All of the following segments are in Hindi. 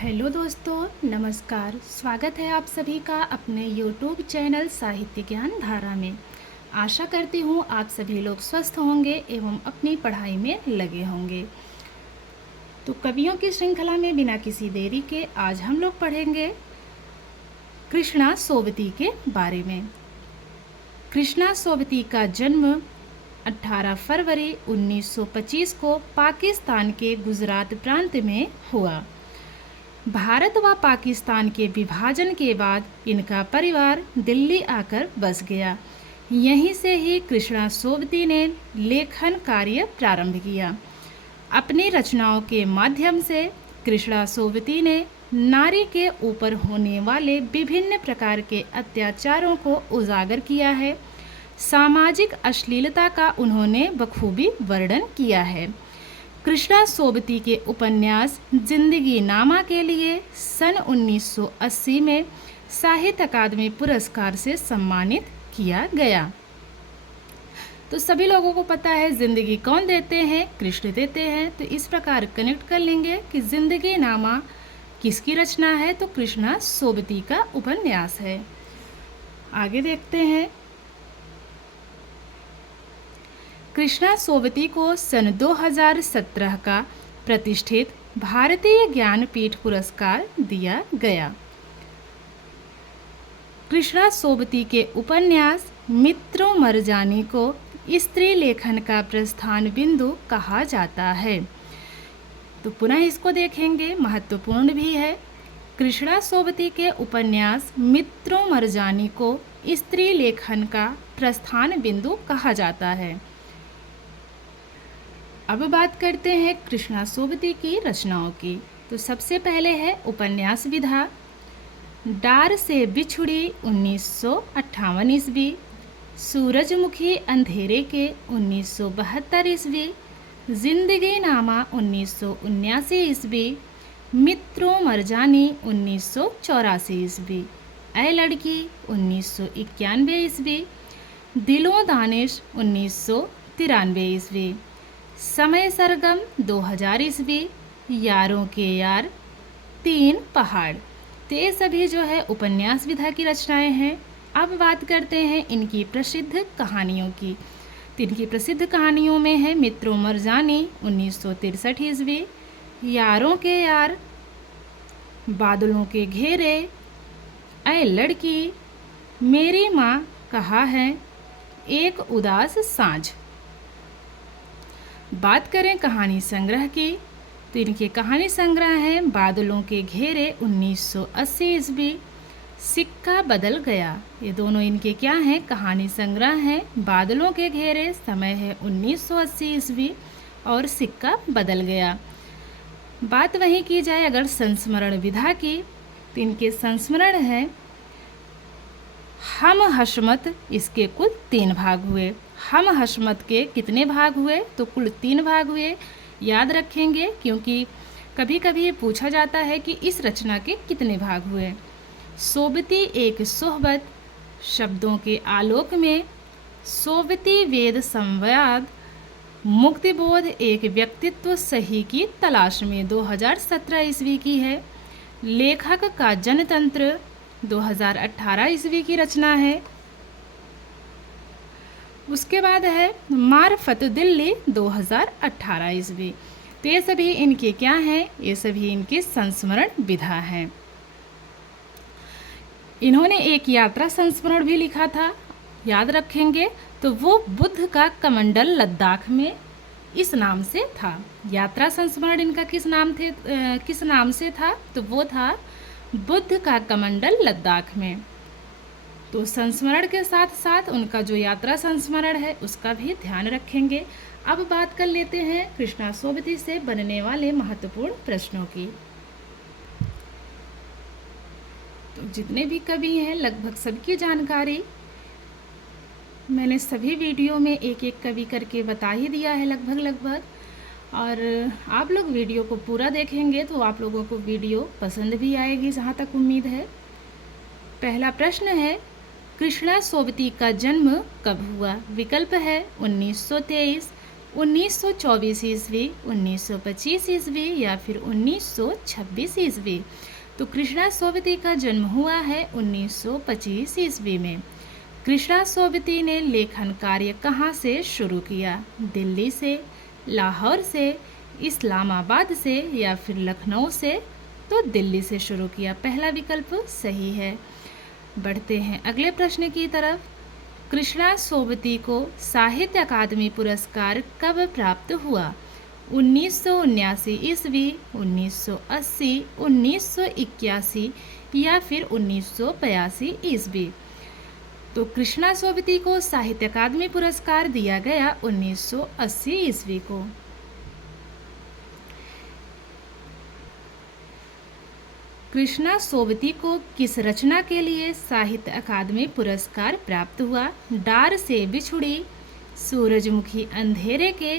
हेलो दोस्तों, नमस्कार। स्वागत है आप सभी का अपने यूट्यूब चैनल साहित्य ज्ञान धारा में। आशा करती हूँ आप सभी लोग स्वस्थ होंगे एवं अपनी पढ़ाई में लगे होंगे। तो कवियों की श्रृंखला में बिना किसी देरी के आज हम लोग पढ़ेंगे कृष्णा सोबती के बारे में। कृष्णा सोबती का जन्म 18 फरवरी 1925 को पाकिस्तान के गुजरात प्रांत में हुआ। भारत व पाकिस्तान के विभाजन के बाद इनका परिवार दिल्ली आकर बस गया। यहीं से ही कृष्णा सोबती ने लेखन कार्य प्रारंभ किया। अपनी रचनाओं के माध्यम से कृष्णा सोबती ने नारी के ऊपर होने वाले विभिन्न प्रकार के अत्याचारों को उजागर किया है। सामाजिक अश्लीलता का उन्होंने बखूबी वर्णन किया है। कृष्णा सोबती के उपन्यास जिंदगी नामा के लिए सन 1980 में साहित्य अकादमी पुरस्कार से सम्मानित किया गया। तो सभी लोगों को पता है जिंदगी कौन देते हैं, कृष्ण देते हैं। तो इस प्रकार कनेक्ट कर लेंगे कि जिंदगी नामा किसकी रचना है, तो कृष्णा सोबती का उपन्यास है। आगे देखते हैं। कृष्णा सोबती को सन 2017 का प्रतिष्ठित भारतीय ज्ञानपीठ पुरस्कार दिया गया। कृष्णा सोबती के उपन्यास मित्रों मरजानी को स्त्री लेखन का प्रस्थान बिंदु कहा जाता है। तो पुनः इसको देखेंगे, महत्वपूर्ण भी है। कृष्णा सोबती के उपन्यास मित्रों मरजानी को स्त्री लेखन का प्रस्थान बिंदु कहा जाता है। अब बात करते हैं कृष्णा सोबती की रचनाओं की। तो सबसे पहले है उपन्यास विधा। डार से बिछुड़ी 1958 ईस्वी, सूरजमुखी अंधेरे के 1972 ईस्वी, जिंदगी नामा 1979 ईस्वी, मित्रों मरजानी 1984 ईस्वी, ऐ लड़की 1991 ईस्वी, दिलों दानिश 1993 ईस्वी, समय सरगम 2000 ईस्वी, यारों के यार, तीन पहाड़। तो ये सभी जो है उपन्यास विधा की रचनाएं हैं। अब बात करते हैं इनकी प्रसिद्ध कहानियों की। तो इनकी प्रसिद्ध कहानियों में है मित्रों मरजानी 1963 ईस्वी, यारों के यार, बादलों के घेरे, ऐ लड़की, मेरी माँ कहा है, एक उदास सांझ। बात करें कहानी संग्रह की, तो इनके कहानी संग्रह हैं बादलों के घेरे 1980 ईस्वी, सिक्का बदल गया। ये दोनों इनके क्या हैं, कहानी संग्रह हैं। बादलों के घेरे समय है 1980 ईस्वी और सिक्का बदल गया। बात वहीं की जाए अगर संस्मरण विधा की, तो इनके संस्मरण हैं हम हशमत। इसके कुल 3 भाग हुए। हम हशमत के कितने भाग हुए, तो कुल 3 भाग हुए। याद रखेंगे क्योंकि कभी कभी पूछा जाता है कि इस रचना के कितने भाग हुए। सोबती एक सोहबत, शब्दों के आलोक में, सोबती वेद संवाद, मुक्तिबोध एक व्यक्तित्व सही की तलाश में 2017 ईस्वी की है। लेखक का जनतंत्र 2018 ईस्वी की रचना है। उसके बाद है मार्फत दिल्ली 2018 ईस्वी। तो ये सभी इनके क्या हैं, ये सभी इनके संस्मरण विधा हैं। इन्होंने एक यात्रा संस्मरण भी लिखा था, याद रखेंगे। तो वो बुद्ध का कमंडल लद्दाख में इस नाम से था। यात्रा संस्मरण इनका किस नाम से था, तो वो था बुद्ध का कमंडल लद्दाख में। तो संस्मरण के साथ साथ उनका जो यात्रा संस्मरण है उसका भी ध्यान रखेंगे। अब बात कर लेते हैं कृष्णा सोबती से बनने वाले महत्वपूर्ण प्रश्नों की। तो जितने भी कवि हैं लगभग सबकी जानकारी मैंने सभी वीडियो में एक एक कवि करके बता ही दिया है लगभग। और आप लोग वीडियो को पूरा देखेंगे तो आप लोगों को वीडियो पसंद भी आएगी, जहाँ तक उम्मीद है। पहला प्रश्न है, कृष्णा सोबती का जन्म कब हुआ? विकल्प है 1923, 1924 ईस्वी, 1925 ईस्वी या फिर 1926 ईस्वी। तो कृष्णा सोबती का जन्म हुआ है 1925 ईस्वी में। कृष्णा सोबती ने लेखन कार्य कहाँ से शुरू किया? दिल्ली से, लाहौर से, इस्लामाबाद से या फिर लखनऊ से? तो दिल्ली से शुरू किया, पहला विकल्प सही है। बढ़ते हैं अगले प्रश्न की तरफ। कृष्णा सोबती को साहित्य अकादमी पुरस्कार कब प्राप्त हुआ? 1979 ईस्वी, 1980, 1981 या फिर 1982 ईस्वी। तो कृष्णा सोबती को साहित्य अकादमी पुरस्कार दिया गया 1980 ईस्वी को। कृष्णा सोबती को किस रचना के लिए साहित्य अकादमी पुरस्कार प्राप्त हुआ? डार से बिछुड़ी, सूरजमुखी अंधेरे के,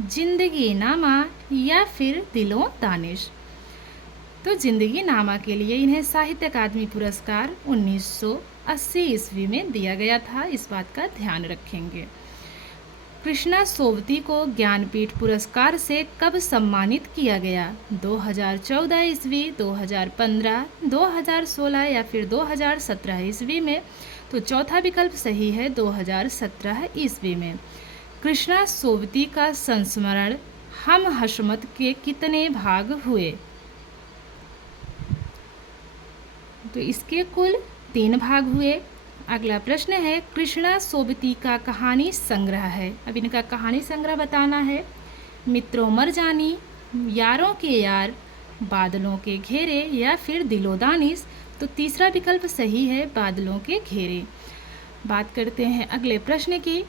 जिंदगी नामा या फिर दिलों दानिश? तो जिंदगी नामा के लिए इन्हें साहित्य अकादमी पुरस्कार 1980 ईस्वी में दिया गया था, इस बात का ध्यान रखेंगे। कृष्णा सोबती को ज्ञानपीठ पुरस्कार से कब सम्मानित किया गया? 2014 ईस्वी, 2015, 2016 या फिर 2017 ईस्वी में? तो चौथा विकल्प सही है, 2017 ईस्वी में। कृष्णा सोबती का संस्मरण हम हशमत के कितने भाग हुए? तो इसके कुल 3 भाग हुए। अगला प्रश्न है, कृष्णा सोबती का कहानी संग्रह है, अब इनका कहानी संग्रह बताना है। मित्रों मरजानी, यारों के यार, बादलों के घेरे या फिर दिलोदानिस? तो तीसरा विकल्प सही है, बादलों के घेरे। बात करते हैं अगले प्रश्न की।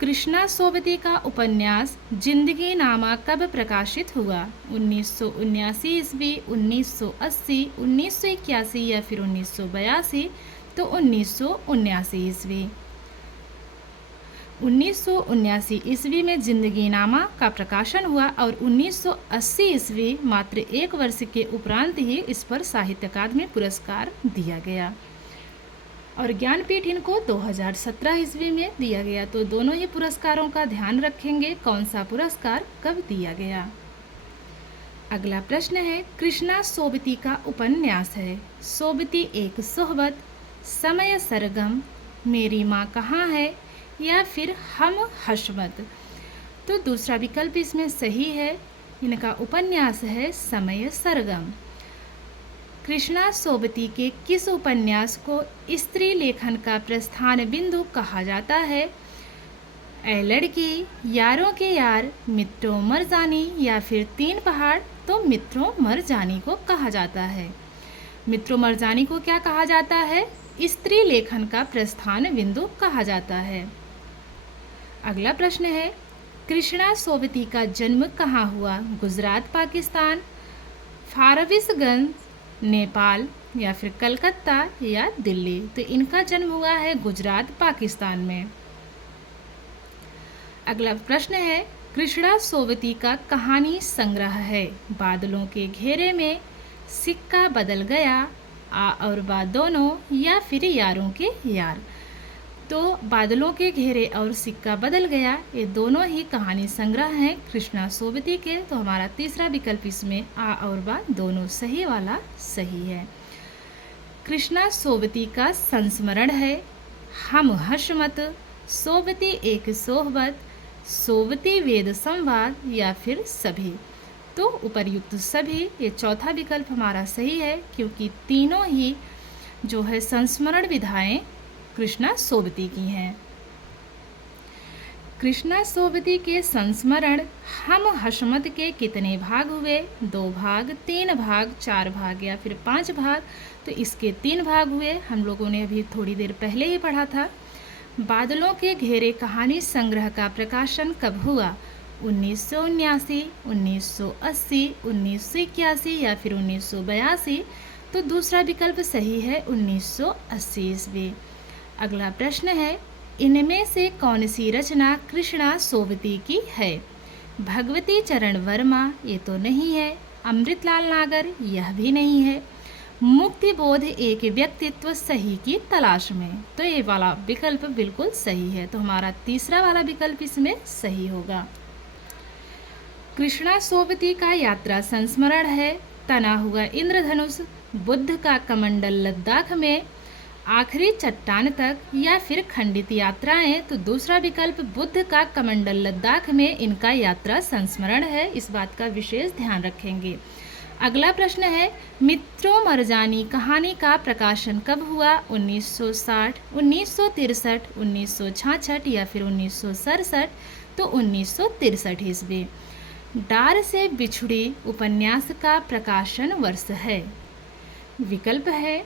कृष्णा सोबती का उपन्यास जिंदगी नामा कब प्रकाशित हुआ? 1979 ईस्वी, 1980, 1981 या फिर 1982? तो 1979 ईस्वी। 1979 ईस्वी में जिंदगी नामा का प्रकाशन हुआ और 1980 ईस्वी मात्र 1 वर्ष के उपरांत ही इस पर साहित्य अकादमी पुरस्कार दिया गया और ज्ञानपीठ इनको 2017 ईस्वी में दिया गया। तो दोनों ही पुरस्कारों का ध्यान रखेंगे, कौन सा पुरस्कार कब दिया गया। अगला प्रश्न है, कृष्णा सोबती का उपन्यास है सोबती एक सोहबत, समय सरगम, मेरी माँ कहाँ है या फिर हम हशमत? तो दूसरा विकल्प इसमें सही है, इनका उपन्यास है समय सरगम। कृष्णा सोबती के किस उपन्यास को स्त्री लेखन का प्रस्थान बिंदु कहा जाता है? ऐ लड़की, यारों के यार, मित्रों मरजानी या फिर 3 पहाड़? तो मित्रों मरजानी को कहा जाता है। मित्रों मरजानी को क्या कहा जाता है? स्त्री लेखन का प्रस्थान बिंदु कहा जाता है। अगला प्रश्न है, कृष्णा सोबती का जन्म कहाँ हुआ? गुजरात पाकिस्तान, फारबिसगंज नेपाल या फिर कलकत्ता या दिल्ली? तो इनका जन्म हुआ है गुजरात पाकिस्तान में। अगला प्रश्न है, कृष्णा सोबती का कहानी संग्रह है बादलों के घेरे में, सिक्का बदल गया, आ और बा दोनों या फिर यारों के यार? तो बादलों के घेरे और सिक्का बदल गया ये दोनों ही कहानी संग्रह हैं कृष्णा सोबती के। तो हमारा तीसरा विकल्प इसमें आ और बा दोनों सही वाला सही है। कृष्णा सोबती का संस्मरण है हम हशमत, सोबती एक सोहबत, सोबती वेद संवाद या फिर सभी? तो उपर्युक्त सभी, ये चौथा विकल्प हमारा सही है क्योंकि तीनों ही जो है संस्मरण विधाएं कृष्णा सोबती की हैं। कृष्णा सोबती के संस्मरण हम हशमत के कितने भाग हुए? 2 भाग, 3 भाग, 4 भाग या फिर 5 भाग? तो इसके 3 भाग हुए, हम लोगों ने अभी थोड़ी देर पहले ही पढ़ा था। बादलों के घेरे कहानी संग्रह का प्रकाशन कब हुआ? 1979, 1980, 1981 या फिर 1982? तो दूसरा विकल्प सही है, 1980 ईस्वी। अगला प्रश्न है, इनमें से कौन सी रचना कृष्णा सोबती की है? भगवती चरण वर्मा, ये तो नहीं है। अमृतलाल नागर, यह भी नहीं है। मुक्ति बोध एक व्यक्तित्व सही की तलाश में। तो ये वाला विकल्प बिल्कुल सही है। तो हमारा तीसरा वाला विकल्प इसमें सही होगा। कृष्णा सोबती का यात्रा संस्मरण है, तना हुआ इंद्रधनुष, बुद्ध का कमंडल लद्दाख में, आखिरी चट्टान तक, या फिर खंडित यात्राएं। तो दूसरा विकल्प बुद्ध का कमंडल लद्दाख में इनका यात्रा संस्मरण है। इस बात का विशेष ध्यान रखेंगे। अगला प्रश्न है, मित्रों मरजानी कहानी का प्रकाशन कब हुआ? 1960, 1963, 1966 या फिर 1967? तो 1963 ईस्वी। डार से बिछुड़ी उपन्यास का प्रकाशन वर्ष है। विकल्प है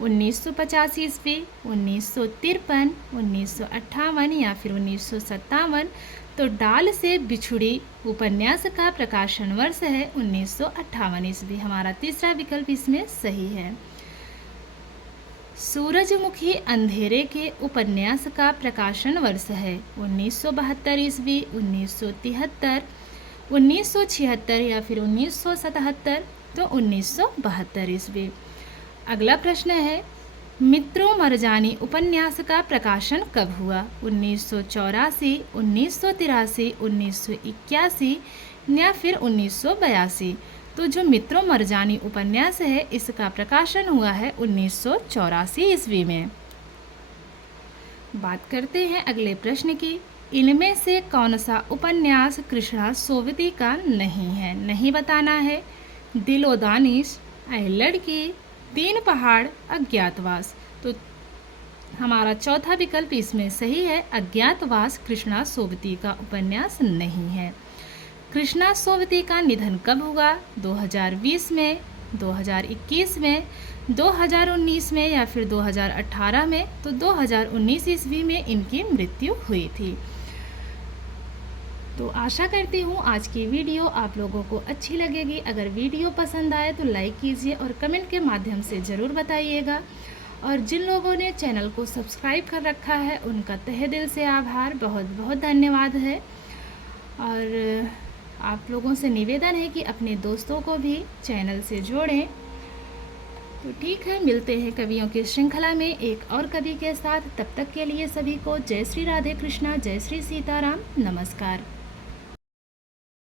1950 ईस्वी, 1953, 1958 या फिर 1957। तो डाल से बिछुड़ी उपन्यास का प्रकाशन वर्ष है 1958 ईस्वी। हमारा तीसरा विकल्प इसमें सही है। सूरजमुखी अंधेरे के उपन्यास का प्रकाशन वर्ष है 1972 ईस्वी, 1973, 1976 या फिर 1977। तो 1972 ईस्वी। अगला प्रश्न है, मित्रों मरजानी उपन्यास का प्रकाशन कब हुआ? 1984, 1983, 1981 या फिर 1982? तो जो मित्रों मरजानी उपन्यास है इसका प्रकाशन हुआ है 1984 ईस्वी में। बात करते हैं अगले प्रश्न की। इनमें से कौन सा उपन्यास कृष्णा सोबती का नहीं है? नहीं बताना है। दिलो दानिश, ऐ लड़की, तीन पहाड़, अज्ञातवास। तो हमारा चौथा विकल्प इसमें सही है। अज्ञातवास कृष्णा सोबती का उपन्यास नहीं है। कृष्णा सोबती का निधन कब हुआ? 2020 में, 2021 में, 2019 में या फिर 2018 में? तो 2019 ईस्वी में इनकी मृत्यु हुई थी। तो आशा करती हूँ आज की वीडियो आप लोगों को अच्छी लगेगी। अगर वीडियो पसंद आए तो लाइक कीजिए और कमेंट के माध्यम से ज़रूर बताइएगा। और जिन लोगों ने चैनल को सब्सक्राइब कर रखा है उनका तहे दिल से आभार, बहुत बहुत धन्यवाद है। और आप लोगों से निवेदन है कि अपने दोस्तों को भी चैनल से जोड़ें। तो ठीक है, मिलते हैं कवियों की श्रृंखला में एक और कवि के साथ। तब तक के लिए सभी को जय श्री राधे कृष्णा, जय श्री सीताराम, नमस्कार।